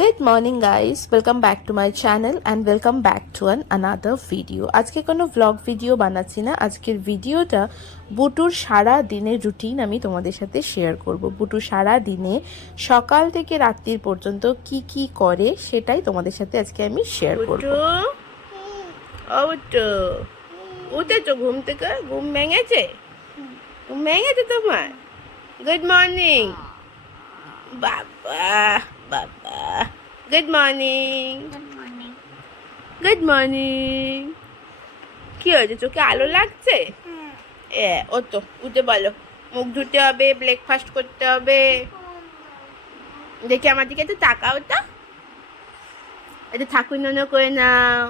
Good morning guys, welcome back to my channel and welcome back to another video. আজকে কোনো vlog video বানাচ্ছি না। আজকের ভিডিওটা বুটুর সারা দিনের রুটিন আমি তোমাদের সাথে শেয়ার করব। বুটু সারা দিনে সকাল থেকে রাত্রির পর্যন্ত কি কি করে সেটাই তোমাদের সাথে আজকে আমি শেয়ার করব। বুটু উঠেছো ঘুম থেকে? ঘুম ভেঙেছে? ঘুম ভেঙেছে তোমার? গুড মর্নিং বাবা বাবা। Good morning. Good morning. কি হয়েছে, চোখে আলো লাগছে? ও তো উঠে বলো, মুখ ধুতে হবে, ব্রেকফাস্ট করতে হবে। দেখি আমার দিকে একটু তাকাও তো, একটু ঠাকুর ননো করে নাও।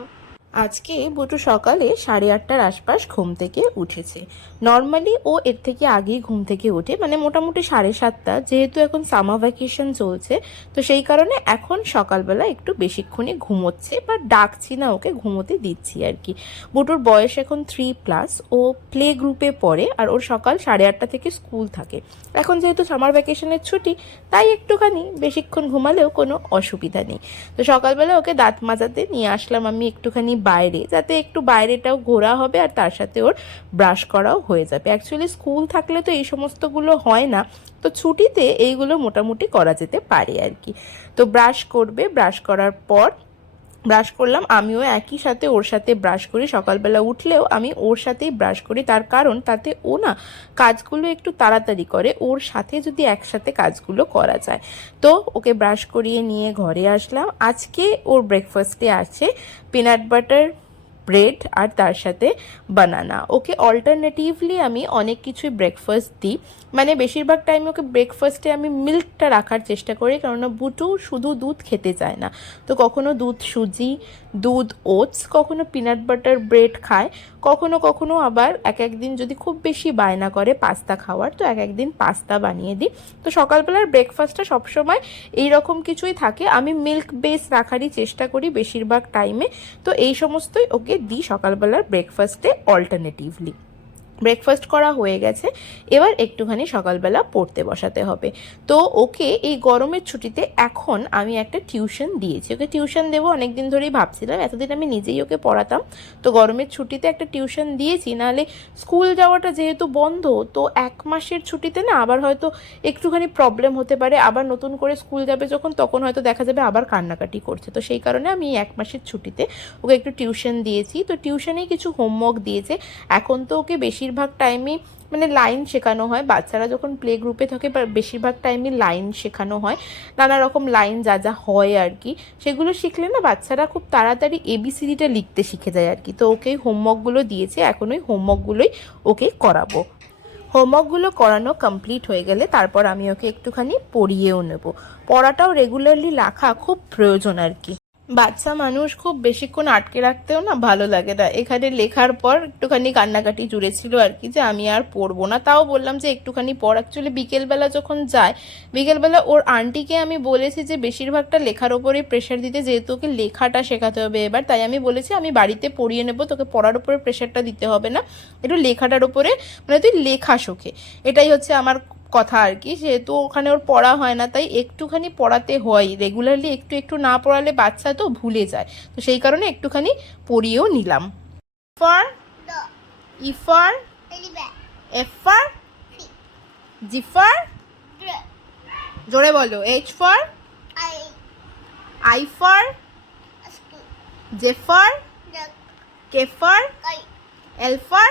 আজকে বুটু সকালে 8:30টার আশপাশ ঘুম থেকে উঠেছে। নর্মালি ও এর থেকে আগেই ঘুম থেকে ওঠে, মানে মোটামুটি 7:30। যেহেতু এখন সামার ভ্যাকেশন চলছে তো সেই কারণে এখন সকালবেলা একটু বেশিক্ষণই ঘুমোচ্ছে, বা ডাকছি না, ওকে ঘুমোতে দিচ্ছি আর কি। বুটুর বয়স এখন 3+, ও প্লে গ্রুপে পড়ে আর ওর সকাল 8:30 থেকে স্কুল থাকে। এখন যেহেতু সামার ভ্যাকেশনের ছুটি তাই একটুখানি বেশিক্ষণ ঘুমালেও কোনো অসুবিধা নেই। তো সকালবেলা ওকে দাঁত মাজাতে নিয়ে আসলাম আমি একটুখানি বাইরে, যাতে একটু বাইরেটাও ঘোরা হবে আর তার সাথে ওর ব্রাশ করাও হয়ে যাবে। অ্যাকচুয়ালি স্কুল থাকলে তো এই সমস্তগুলো হয় না, তো ছুটিতে এইগুলো মোটামুটি করা যেতে পারে আর কি। তো ব্রাশ করবে, ব্রাশ করার পর ব্রাশ করলাম, আমিও একই সাথে ওর সাথে ব্রাশ করি। সকালবেলা উঠলেও আমি ওর সাথেই ব্রাশ করি, তার কারণ তাতে ও না কাজগুলো একটু তাড়াতাড়ি করে, ওর সাথে যদি একসাথে কাজগুলো করা যায়। তো ওকে ব্রাশ করিয়ে নিয়ে ঘরে আসলাম। আজকে ওর ব্রেকফাস্টে আছে পিনাট বাটার ব্রেড আর তার সাথে বানানা। ওকে অল্টারনেটিভলি আমি অনেক কিছুই ব্রেকফাস্ট দিই, মানে বেশিরভাগ টাইমে ওকে ব্রেকফাস্টে আমি মিল্কটা রাখার চেষ্টা করি, কারণ বুটু শুধু দুধ খেতে চায় না। তো কখনো দুধ সুজি, দুধ ওটস, কখনো পিনাট বাটার ব্রেড খায়, কখনো কখনো আবার এক একদিন যদি খুব বেশি বায়না করে পাস্তা খাওয়ার, তো এক একদিন পাস্তা বানিয়ে দিই। তো সকালবেলার ব্রেকফাস্টটা সবসময় এইরকম কিছুই থাকে। আমি মিল্ক বেস রাখারই চেষ্টা করি বেশিরভাগ টাইমে। তো এই সমস্তই ওকে দিই সকালবেলার ব্রেকফাস্টে অল্টারনেটিভলি। ব্রেকফাস্ট করা হয়ে গেছে, এবার একটুখানি সকালবেলা পড়তে বসাতে হবে। তো ওকে এই গরমের ছুটিতে এখন আমি একটা টিউশন দিয়েছি। ওকে টিউশন দেবো অনেকদিন ধরেই ভাবছিলাম, এতদিন আমি নিজেই ওকে পড়াতাম। তো গরমের ছুটিতে একটা টিউশন দিয়েছি, নাহলে স্কুল যাওয়াটা যেহেতু বন্ধ, তো 1 মাসের ছুটিতে না আবার হয়তো একটুখানি প্রবলেম হতে পারে। আবার নতুন করে স্কুল যাবে যখন, তখন হয়তো দেখা যাবে আবার কান্নাকাটি করছে। তো সেই কারণে আমি এই 1 মাসের ছুটিতে ওকে একটু টিউশন দিয়েছি। তো টিউশনেই কিছু হোমওয়ার্ক দিয়েছে। এখন তো ওকে বেশিরভাগ টাইমই মানে লাইন শেখানো হয়। বাচ্চারা যখন প্লে গ্রুপে থাকে বেশিরভাগ টাইমই লাইন শেখানো হয়, নানা রকম লাইন যা যা হয় আর কি, সেগুলো শিখলে না বাচ্চারা খুব তাড়াতাড়ি এবিসিডিটা লিখতে শিখে যায় আর কি। তো ওকে হোমওয়ার্কগুলো দিয়েছে, এখন ওই হোমওয়ার্কগুলোই ওকে করাবো। হোমওয়ার্কগুলো করানো কমপ্লিট হয়ে গেলে তারপর আমি ওকে একটুখানি পড়িয়েও নেব। পড়াটাও রেগুলারলি রাখা খুব প্রয়োজন আর কি। বাচ্চা মানুষ খুব বেশিক্ষণ আটকে রাখতেও না ভালো লাগে না। এখানে লেখার পর একটুখানি কান্নাকাটি জুড়েছিল আর কি, যে আমি আর পড়বো না। তাও বললাম যে একটুখানি পড়। অ্যাকচুয়ালি বিকেলবেলা যখন যায়, বিকেলবেলা ওর আন্টিকে আমি বলেছি যে বেশিরভাগটা লেখার ওপরেই প্রেশার দিতে, যেহেতু ওকে লেখাটা শেখাতে হবে এবার। তাই আমি বলেছি আমি বাড়িতে পড়িয়ে নেবো, তোকে পড়ার ওপরে প্রেশারটা দিতে হবে না, একটু লেখাটার ওপরে মানে তুই লেখা শোকে। এটাই হচ্ছে আমার কথা আর কি। যেহেতু ওখানে ওর পড়া হয় না, তাই একটুখানি পড়াতে হয় রেগুলারলি। একটু একটু না পড়ালে বাচ্চা তো ভুলে যায়, তো সেই কারণে একটুখানি পড়িয়েও নিলাম। For E for F for G for, জোরে বলো, H for I for J for K for L for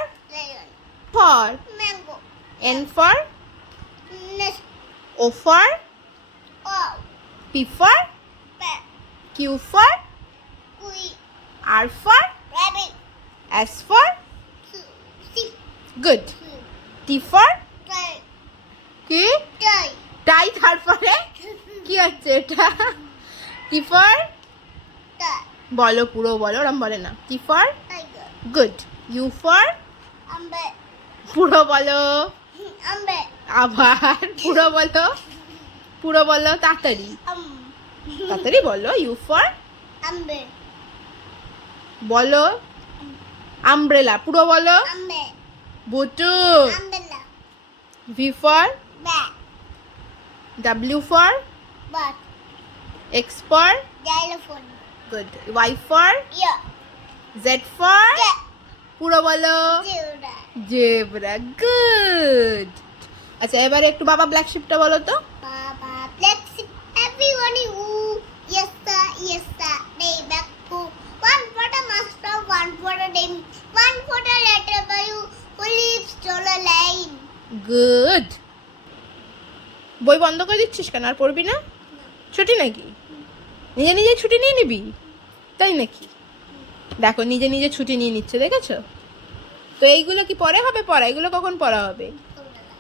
for N for O for P for Q for R for S for good T for কি টাই, তারপরে কি হচ্ছে এটা? T for বলো, পুরো বলো, ওরম বলে না। T for good, U for পুরো বলো, আবার পুরো বলো, পুরো বলো, তাড়াতাড়ি তাড়াতাড়ি বলো। ইউ ফর বলো আমব্রেলা, পুরো বলো। বুটু V for W for X for Xylophone. good. Y for Yeah. Z for Yeah. পুরো বলো Zebra. Zebra good. আচ্ছা এবারে একটু বাবা ব্ল্যাক শিপটা বলো তো। Baba, let's see everybody. Ooh, yes sir, yes sir. Day back to one for the master, one for the name, one for the letter by you. Who lives on a line? Good. বই বন্ধ করে দিচ্ছিস কেন, আর পড়বি না? ছুটি নাকি? নিজে নিজে ছুটি নিয়ে নিবি তাই নাকি? দেখো নিজে নিজে ছুটি নিয়ে নিচ্ছে, দেখেছো? তো এইগুলো কি পরে হবে পড়া? এগুলো কখন পড়া হবে?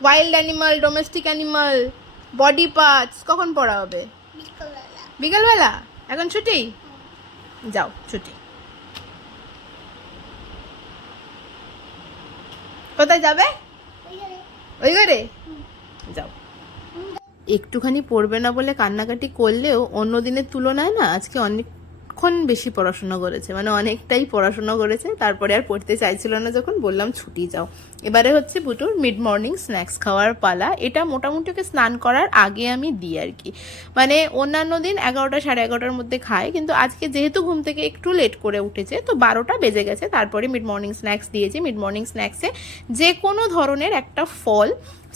Wild animal, domestic animal, body parts কখন পড়া হবে? বিকালবেলা। এখন ছুটি? যাও ছুটি। কোথায় যাবে? ওই ঘরে যাও। একটুখানি পড়বে না বলে কান্নাকাটি করলেও অন্য দিনের তুলনায় না আজকে অনেকক্ষণ বেশি পড়াশোনা করেছে, মানে অনেকটাই পড়াশোনা করেছে। তারপরে আর পড়তে চাইছিল না যখন বললাম ছুটি যাও। এবারে হচ্ছে বুটুর মিড মর্নিং স্ন্যাক্স খাওয়ার পালা। এটা মোটামুটি ওকে স্নান করার আগে আমি দিই আর কি, মানে অন্যান্য দিন 11টা সাড়ে 11টার মধ্যে খায়, কিন্তু আজকে যেহেতু ঘুম থেকে একটু লেট করে উঠেছে তো 12টা বেজে গেছে, তারপরে মিড মর্নিং স্ন্যাক্স দিয়েছি। মিড মর্নিং স্ন্যাক্সে যে কোনো ধরনের একটা ফল,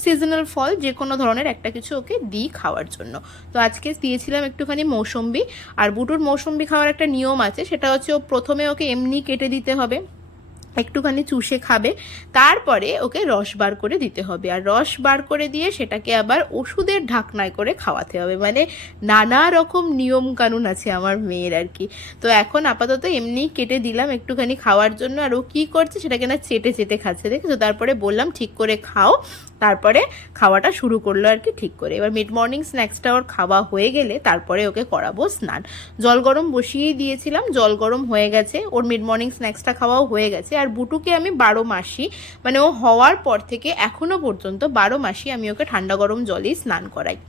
সিজনাল ফল যে কোনো ধরনের একটা কিছু ওকে দিই খাওয়ার জন্য। তো আজকে দিয়েছিলাম একটুখানি মৌসম্বি। আর বুটুর মৌসম্বি খাওয়ার একটা নিয়ম আছে, সেটা হচ্ছে ও প্রথমে ওকে এমনি কেটে দিতে হবে, একটুখানি চুষে খাবে, তারপরে ওকে রস বার করে দিতে হবে। আর রস বার করে দিয়ে সেটাকে আবার ওষুধের ঢাকনায় করে খাওয়াতে হবে, মানে নানা রকম নিয়ম কানুন আছে আমার মেয়ের আর কি। তো এখন আপাতত এমনি কেটে দিলাম একটুখানি খাওয়ার জন্য, আর ও কী করছে সেটাকে না চেটে চেটে খাচ্ছে, দেখেছো? তারপরে বললাম ঠিক করে খাও, তারপরে খাওয়াটা শুরু করলো আর কি ঠিক করে। এবার মিড মর্নিং স্ন্যাক্সটা ওর খাওয়া হয়ে গেলে তারপরে ওকে করাবো স্নান। জল গরম বসিয়েই দিয়েছিলাম, জল গরম হয়ে গেছে, ওর মিড মর্নিং স্ন্যাক্সটা খাওয়াও হয়ে গেছে। আর বুটুকে আমি 12 মাসই, মানে ও হওয়ার পর থেকে এখনো পর্যন্ত 12 মাসই আমি ওকে ঠান্ডা গরম জলেই স্নান করাই।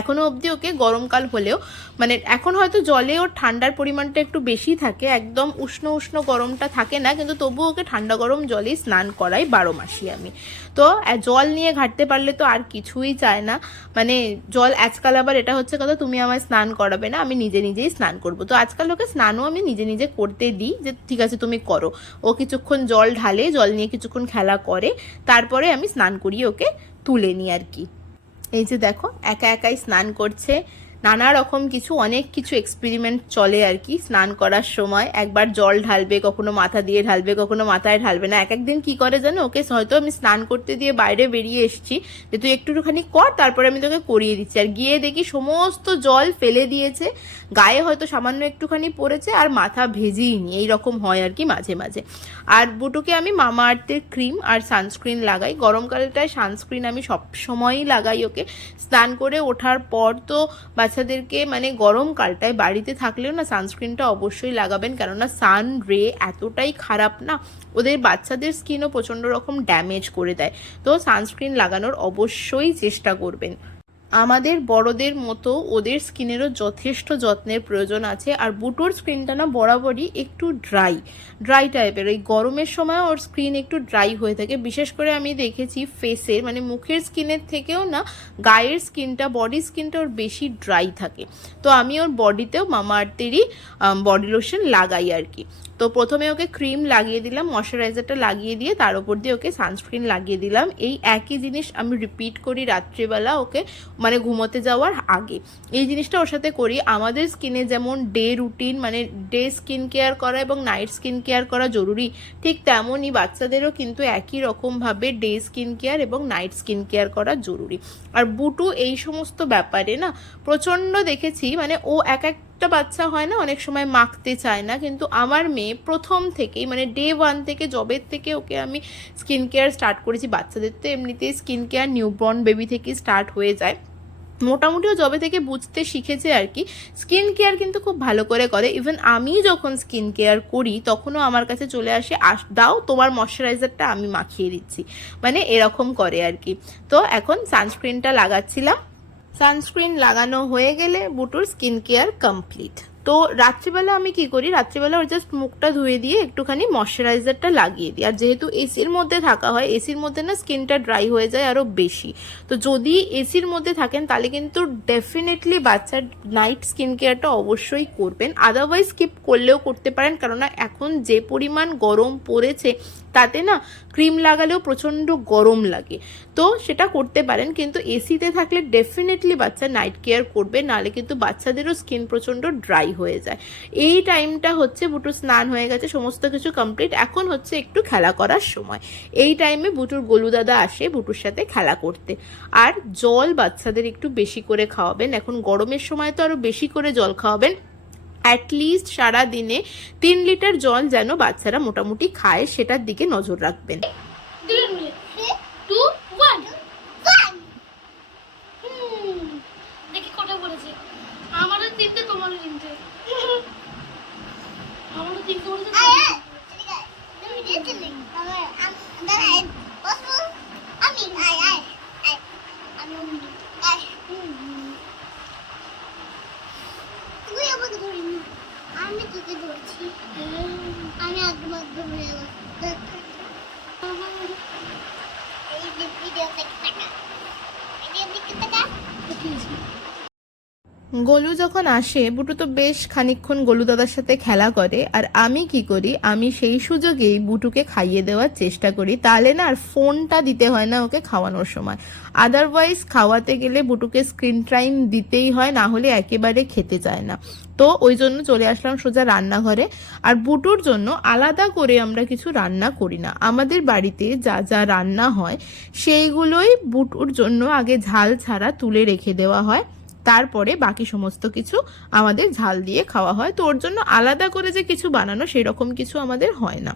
এখনও অবধি ওকে গরমকাল হলেও, মানে এখন হয়তো জলে ওর ঠান্ডার পরিমাণটা একটু বেশি থাকে, একদম উষ্ণ উষ্ণ গরমটা থাকে না, কিন্তু তবুও ওকে ঠান্ডা গরম জলেই স্নান করাই 12 মাসই আমি। তো জল নিয়ে ঘাটতে পারলে তো আর কিছুই চায় না, মানে জল আজকাল আবার এটা হচ্ছে কথা তুমি আমায় স্নান করাবে না, আমি নিজে নিজেই স্নান করব। তো আজকাল ওকে স্নানও আমি নিজে নিজে করতে দিই, যে ঠিক আছে তুমি করো। ও কিছুক্ষণ জল ঢালে, জল নিয়ে কিছুক্ষণ খেলা করে, তারপরে আমি স্নান করিয়ে ওকে তুলে নিই আর কি। এই যে দেখো একা একাই স্নান করছে, নানা রকম কিছু অনেক কিছু এক্সপেরিমেন্ট চলে আর কি স্নান করার সময়। একবার জল ঢালবে, কখনো মাথা দিয়ে ঢালবে, কখনো মাথায় ঢালবে না। এক একদিন কি করে জানো, ওকে হয়তো আমি স্নান করতে দিয়ে বাইরে বেরিয়ে এসেছি, যে তুই একটুখানি কর, তারপরে আমি তোকে করিয়ে দিচ্ছি, আর গিয়ে দেখি সমস্ত জল ফেলে দিয়েছে, গায়ে হয়তো সামান্য একটুখানি পড়েছে, আর মাথা ভেজেইনি। এইরকম হয় আর কি মাঝে মাঝে। আর বুটুকে আমি মামা আর্থের ক্রিম আর সানস্ক্রিন লাগাই, গরমকালটায় সানস্ক্রিন আমি সব সময়ই লাগাই ওকে। স্নান করে ওঠার পর তো বাচ্চাদেরকে, মানে গরমকালটায় বাড়িতে থাকলেও না সানস্ক্রিনটা অবশ্যই লাগাবেন, কেননা সান রে এতটাই খারাপ না, ওদের বাচ্চাদের স্কিনও প্রচণ্ড রকম ড্যামেজ করে দেয়। তো সানস্ক্রিন লাগানোর অবশ্যই চেষ্টা করবেন। আমাদের বড়দের মতো ওদের স্কিনেরও যথেষ্ট যত্নের প্রয়োজন আছে। আর বুটোর স্কিনটা না বরাবরই একটু ড্রাই টাইপের, ওই গরমের সময় ওর স্কিন একটু ড্রাই হয়ে থাকে। বিশেষ করে আমি দেখেছি ফেসের, মানে মুখের স্কিনের থেকেও না গায়ের স্কিনটা, বডি স্কিনটা ওর বেশি ড্রাই থাকে। তো আমি ওর বডিতেও মামা আর্থেরই বডি লোশন লাগাই আর কি। তো প্রথমে ওকে ক্রিম লাগিয়ে দিলাম, ময়শ্চারাইজারটা লাগিয়ে দিয়ে তার উপর দিয়ে ওকে সানস্ক্রিন লাগিয়ে দিলাম। এই একই জিনিস আমি রিপিট করি রাত্রিবেলা ওকে, মানে ঘুমোতে যাওয়ার আগে। এই জিনিসটা ওর সাথে করি। আমাদের স্কিনে যেমন ডে রুটিন, মানে ডে স্কিন কেয়ার করা এবং নাইট স্কিন কেয়ার করা জরুরি, ঠিক তেমনই বাচ্চাদেরও কিন্তু একই রকমভাবে ডে স্কিন কেয়ার এবং নাইট স্কিন কেয়ার করা জরুরি। আর বুটু এই সমস্ত ব্যাপারে না প্রচণ্ড দেখেছি, মানে ও একটা বাচ্চা হয় না অনেক সময় মাখতে চায় না, কিন্তু আমার মেয়ে প্রথম থেকেই, মানে ডে 1 থেকে, জবের থেকে ওকে আমি স্কিন কেয়ার স্টার্ট করেছি। বাচ্চাদের তো এমনিতেই স্কিন কেয়ার নিউবর্ন বেবি থেকে স্টার্ট হয়ে যায়, মোটামুটিও জবে থেকে বুঝতে শিখেছে আর কি। স্কিন কেয়ার কিন্তু খুব ভালো করে করে। ইভেন আমি যখন স্কিন কেয়ার করি তখনও আমার কাছে চলে আসে, দাও তোমার ময়শ্চারাইজারটা আমি মাখিয়ে দিচ্ছি, মানে এরকম করে আর কি। তো এখন সানস্ক্রিনটা লাগাচ্ছিলাম, সানস্ক্রিন লাগানো হয়ে গেলে বুটুর স্কিন কেয়ার কমপ্লিট। তো রাত্রিবেলা আমি কি করি, রাত্রিবেলা ওর জাস্ট মুখটা ধুয়ে দিয়ে একটুখানি ময়শ্চারাইজারটা লাগিয়ে দিই। আর যেহেতু এসির মধ্যে থাকা হয়, এসির মধ্যে না স্কিনটা ড্রাই হয়ে যায় আরও বেশি। তো যদি এসির মধ্যে থাকেন তাহলে কিন্তু ডেফিনেটলি বাচ্চার নাইট স্কিন কেয়ারটা অবশ্যই করবেন। আদারওয়াইজ স্কিপ করলেও করতে পারেন, কেননা এখন যে পরিমাণ গরম পড়েছে তাতে না ক্রিম লাগালেও প্রচণ্ড গরম লাগে। তো সেটা করতে পারেন, কিন্তু এসিতে থাকলে ডেফিনেটলি বাচ্চা নাইট কেয়ার করবে, নাহলে কিন্তু বাচ্চাদেরও স্কিন প্রচণ্ড ড্রাই হয়ে যায়। এই টাইমটা হচ্ছে বুটু স্নান হয়ে গেছে, সমস্ত কিছু কমপ্লিট, এখন হচ্ছে একটু খেলা করার সময়। এই টাইমে বুটুর গোলু দাদা আসে বুটুর সাথে খেলা করতে। আর জল বাচ্চাদের একটু বেশি করে খাওয়াবেন, এখন গরমের সময় তো আরও বেশি করে জল খাওয়াবেন। অ্যাটলিস্ট সারা দিনে 3 লিটার জল যেন বাচ্চারা মোটামুটি খায়, সেটার দিকে নজর রাখবেন। 3, 2, 1. দেখি কটা বলেছে। আমারও 3টে, তোমারও 3টে। আমারও 3টে বলেছে। আমি তোকে ধরছি, আমি একদম একদম এই ভিডিও থেকে টাকা গোলু যখন আসে বুটু তো বেশ খানিকক্ষণ গোলু দাদার সাথে খেলা করে, আর আমি কি করি, আমি সেই সুযোগেই বুটুকে খাইয়ে দেওয়ার চেষ্টা করি। তাহলে না আর ফোনটা দিতে হয় না ওকে খাওয়ানোর সময়। আদারওয়াইজ খাওয়াতে গেলে বুটুকে স্ক্রিন টাইম দিতেই হয়, না হলে একেবারে খেতে চায় না। তো ওই জন্য চলে আসলাম সোজা রান্নাঘরে। আর বুটুর জন্য আলাদা করে আমরা কিছু রান্না করি না, আমাদের বাড়িতে যা যা রান্না হয় সেইগুলোই বুটুর জন্য আগে ঝাল ছাড়া তুলে রেখে দেওয়া হয়, তারপরে বাকি সমস্ত কিছু আমাদের ঝাল দিয়ে খাওয়া হয়। তো ওর জন্য আলাদা করে যে কিছু বানানো সেরকম কিছু আমাদের হয় না।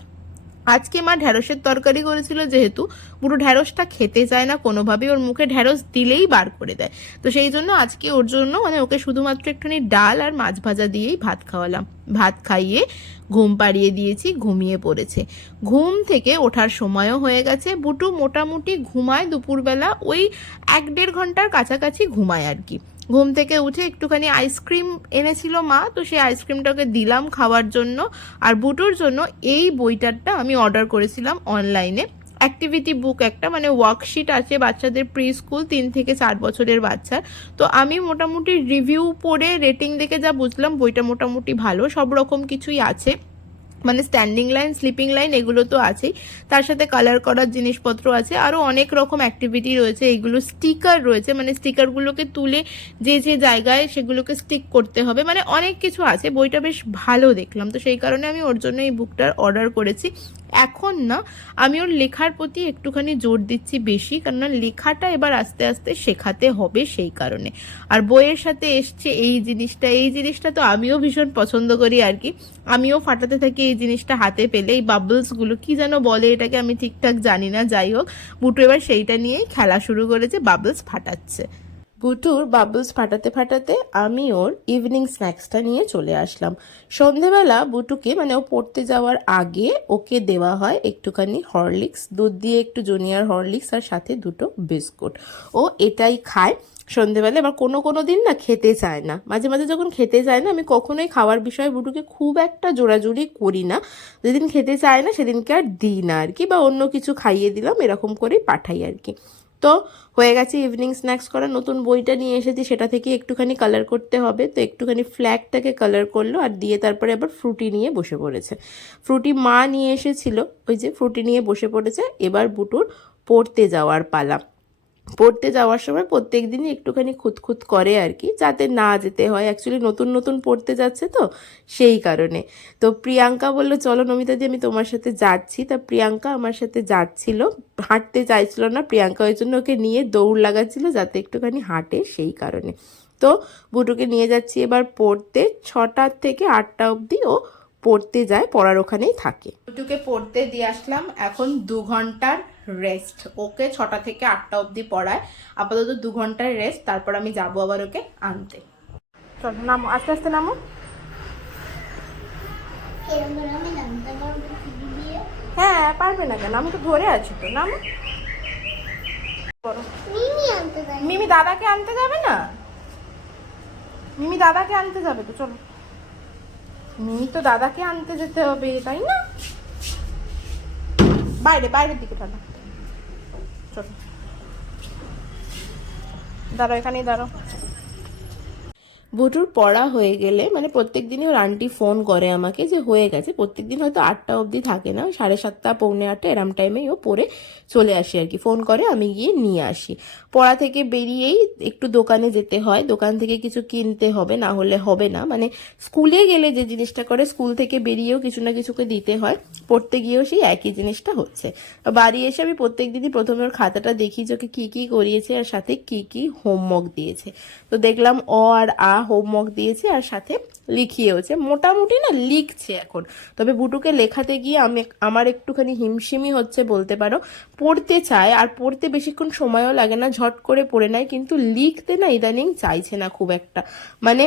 আজকে মা ঢ্যাঁড়সের তরকারি করেছিল, যেহেতু পুরো ঢ্যাঁড়সটা খেতে চায় না কোনোভাবেই, ওর মুখে ঢ্যাঁড়স দিলেই বার করে দেয়। তো সেই জন্য আজকে ওর জন্য ওকে শুধুমাত্র একটুখানি ডাল আর মাছ ভাজা দিয়েই ভাত খাওয়ালাম। ভাত খাইয়ে ঘুম পাড়িয়ে দিয়েছি, ঘুমিয়ে পড়েছে। ঘুম থেকে ওঠার সময়ও হয়ে গেছে। বুটু মোটামুটি ঘুমায় দুপুরবেলা ওই 1-1.5 ঘন্টার কাছাকাছি ঘুমায় আর কি। ঘুম থেকে উঠে একটুখানি আইসক্রিম এনেছিল মা, তো সেই আইসক্রিমটাকে দিলাম খাওয়ার জন্য। আর বুটোর জন্য এই বইটারটা আমি অর্ডার করেছিলাম অনলাইনে, অ্যাক্টিভিটি বুক একটা, মানে ওয়ার্কশিট আছে বাচ্চাদের প্রি স্কুল 3 থেকে 4 বছরের বাচ্চার। তো আমি মোটামুটি রিভিউ পড়ে রেটিং দেখে যা বুঝলাম বইটা মোটামুটি ভালো, সব রকম কিছুই আছে, মানে স্ট্যান্ডিং লাইন, স্লিপিং লাইন এগুলো তো আছেই, তার সাথে কালার করার জিনিসপত্র আছে, আরও অনেক রকম অ্যাক্টিভিটি রয়েছে। এইগুলো স্টিকার রয়েছে, মানে স্টিকারগুলোকে তুলে যে যে জায়গায় সেগুলোকে স্টিক করতে হবে, মানে অনেক কিছু আছে। বইটা বেশ ভালো দেখলাম, তো সেই কারণে আমি ওর জন্য এই বুকটার অর্ডার করেছি। এখন না আমি ওর লেখার প্রতি একটুখানি জোর দিচ্ছি বেশি, কেননা লেখাটা এবার আস্তে আস্তে শেখাতে হবে সেই কারণে। আর বইয়ের সাথে এসছে এই জিনিসটা তো আমিও ভীষণ পছন্দ করি আর কি, আমিও ফাটাতে থাকি এই জিনিসটা হাতে পেলে। এই বাবলসগুলো কি যেন বলে এটাকে, আমি ঠিকঠাক জানি না, যাই হোক বুটু এবার সেইটা নিয়েই খেলা শুরু করেছে, বাবলস ফাটাচ্ছে। বুটুর বাবলস ফাটাতে ফাটাতে আমি ওর ইভিনিং স্ন্যাক্সটা নিয়ে চলে আসলাম। সন্ধেবেলা বুটুকে, মানে ও পড়তে যাওয়ার আগে ওকে দেওয়া হয় একটুখানি হরলিক্স, দুধ দিয়ে একটু জুনিয়র হরলিক্স আর সাথে 2টো বিস্কুট। ও এটাই খায় সন্ধেবেলা। এবার কোনো দিন না খেতে চায় না, মাঝে মাঝে যখন খেতে চায় না, আমি কখনোই খাওয়ার বিষয়ে বুটুকে খুব একটা জোরাজুরি করি না, যেদিন খেতে চায় না সেদিনকে আর দিই না আর কি, বা অন্য কিছু খাইয়ে দিলাম এরকম করেই পাঠাই আর কি। তো হয়ে গেছে ইভিনিং স্ন্যাক্স করা। নতুন বইটা নিয়ে এসেছি, সেটা থেকে একটুখানি কালার করতে হবে, তো একটুখানি ফ্ল্যাগটাকে কালার করলো আর দিয়ে তারপরে আবার ফ্রুটি নিয়ে বসে পড়েছে। ফ্রুটি মা নিয়ে এসেছিল, ওই যে ফ্রুটি নিয়ে বসে পড়েছে। এবার বুটুর পড়তে যাওয়ার পালা। পড়তে যাওয়ার সময় প্রত্যেক দিনই একটুখানি খুঁতখুত করে আর কি, যাতে না যেতে হয়, অ্যাকচুয়ালি নতুন পড়তে যাচ্ছে তো সেই কারণে। তো প্রিয়াঙ্কা বললো চলো নমিতাদি আমি তোমার সাথে যাচ্ছি। তা প্রিয়াঙ্কা আমার সাথে যাচ্ছিল, হাঁটতে চাইছিল না প্রিয়াঙ্কা, ওই জন্য ওকে নিয়ে দৌড় লাগাচ্ছিল যাতে একটুখানি হাঁটে সেই কারণে। তো বুটুকে নিয়ে যাচ্ছি এবার পড়তে। 6টা থেকে 8টা অবধি ও পড়তে যায়, পড়ার ওখানেই থাকে। বুটুকে পড়তে দিয়ে আসলাম, এখন 2 ঘন্টার রেস্ট। ওকে 6টা থেকে 8টা অবধি পড়ায়, আপাতত 2 ঘন্টার রেস্ট, তারপর আমি যাবো আবার ওকে আনতে। চলো নামো, আস্তে আস্তে নামো। হ্যাঁ পারবে না কেন, আমি তো ধরে আছি তো, নামো। মিমি দাদাকে আনতে যাবে না, মিমি দাদাকে আনতে যাবে তো, চলো। মিনি তো দাদাকে আনতে যেতে হবে, তাই না? বাইরের দিকে ঠান্ডা। চলো দাঁড়াও, এখানেই দাঁড়াও। বুটুর পড়া হয়ে গেলে মানে প্রত্যেক দিনই ওর আন্টি ফোন করে আমাকে যে হয়ে গেছে। প্রত্যেক দিন হয়তো 8টা অবধি থাকে না, 7:30 পৌনে 8 এরম টাইমেই ও পড়ে চলে আসে আর কি। ফোন করে, আমি গিয়ে নিয়ে আসি। পড়া থেকে বেরিয়েই একটু দোকানে যেতে হয়, দোকান থেকে কিছু কিনতে হবে, না হলে হবে না। মানে স্কুলে গেলে যে জিনিসটা করে স্কুল থেকে বেরিয়েও কিছু না কিছুকে দিতে হয়, পড়তে গিয়েও সেই একই জিনিসটা হচ্ছে। বাড়ি এসে আমি প্রত্যেক দিনই প্রথমে ওর খাতাটা দেখি যে ওকে কী কী করিয়েছে আর সাথে কী কী হোমওয়ার্ক দিয়েছে। তো দেখলাম অ আর আ হোমওয়ার্ক দিয়েছে আর সাথে লিখিয়েওছে, মোটামুটি না লিখছে এখন। তবে বুটুকে লেখাতে গিয়ে আমার একটুখানি হিমশিমই হচ্ছে বলতে পারো। পড়তে চায় আর পড়তে বেশিক্ষণ সময়ও লাগে না, ঝট করে পড়ে নেয়, কিন্তু লিখতে না ইদানিং চাইছে না খুব একটা। মানে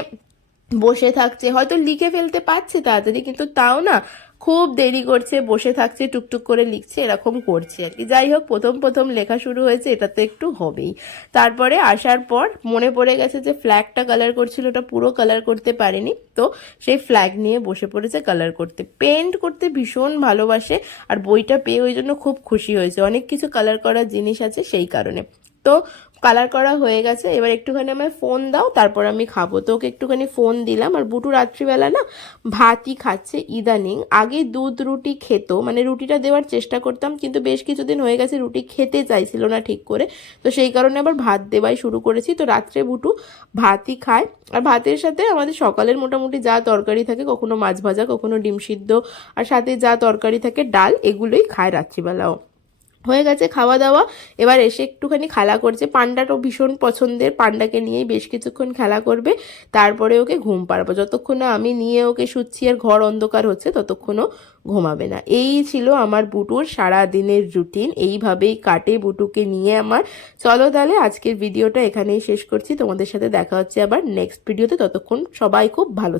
বসে থাকছে, হয়তো লিখে ফেলতে পারছে তাড়াতাড়ি, কিন্তু তাও না খুব দেরি করছে, বসে থাকছে, টুকটুক করে লিখছে, এরকম করছে আর কি। যাই হোক, প্রথম প্রথম লেখা শুরু হয়েছে, এটা তো একটু হবেই। তারপরে আসার পর মনে পড়ে গেছে যে ফ্ল্যাগটা কালার করছিল, ওটা পুরো কালার করতে পারেনি, তো সেই ফ্ল্যাগ নিয়ে বসে পড়েছে কালার করতে। পেন্ট করতে ভীষণ ভালোবাসে, আর বইটা পেয়ে ওই জন্য খুব খুশি হয়েছে। অনেক কিছু কালার করার জিনিস আছে সেই কারণে। তো কালার করা হয়ে গেছে, এবার একটুখানি আমায় ফোন দাও, তারপর আমি খাবো। তো ওকে একটুখানি ফোন দিলাম। আর বুটু রাত্রিবেলা না ভাতই খাচ্ছে ইদানিং। আগে দুধ রুটি খেত, মানে রুটিটা দেওয়ার চেষ্টা করতাম, কিন্তু বেশ কিছুদিন হয়ে গেছে রুটি খেতে চাইছিল না ঠিক করে, তো সেই কারণে আবার ভাত দেওয়াই শুরু করেছি। তো রাত্রে বুটু ভাতই খায়, আর ভাতের সাথে আমাদের সকালের মোটামুটি যা তরকারি থাকে, কখনো মাছ ভাজা, কখনো ডিম সিদ্ধ, আর সাথে যা তরকারি থাকে ডাল, এগুলোই খায় রাত্রিবেলাও। হয়ে গেছে খাওয়া দাওয়া। এবার এসে একটুখানি খেলা করছে, পান্ডাটাও ভীষণ পছন্দের, পান্ডাকে নিয়েই বেশ কিছুক্ষণ খেলা করবে, তারপরে ওকে ঘুম পাড়াবো। যতক্ষণ না আমি নিয়ে ওকে শুচ্ছি আর ঘর অন্ধকার হচ্ছে ততক্ষণও ঘুমাবে না। এই ছিল আমার বুটুর সারা দিনের রুটিন, এইভাবেই কাটে বুটুকে নিয়ে আমার। চলো তাহলে আজকের ভিডিওটা এখানেই শেষ করছি, তোমাদের সাথে দেখা হচ্ছে আবার নেক্সট ভিডিওতে। ততক্ষণ সবাই খুব ভালো থেকো।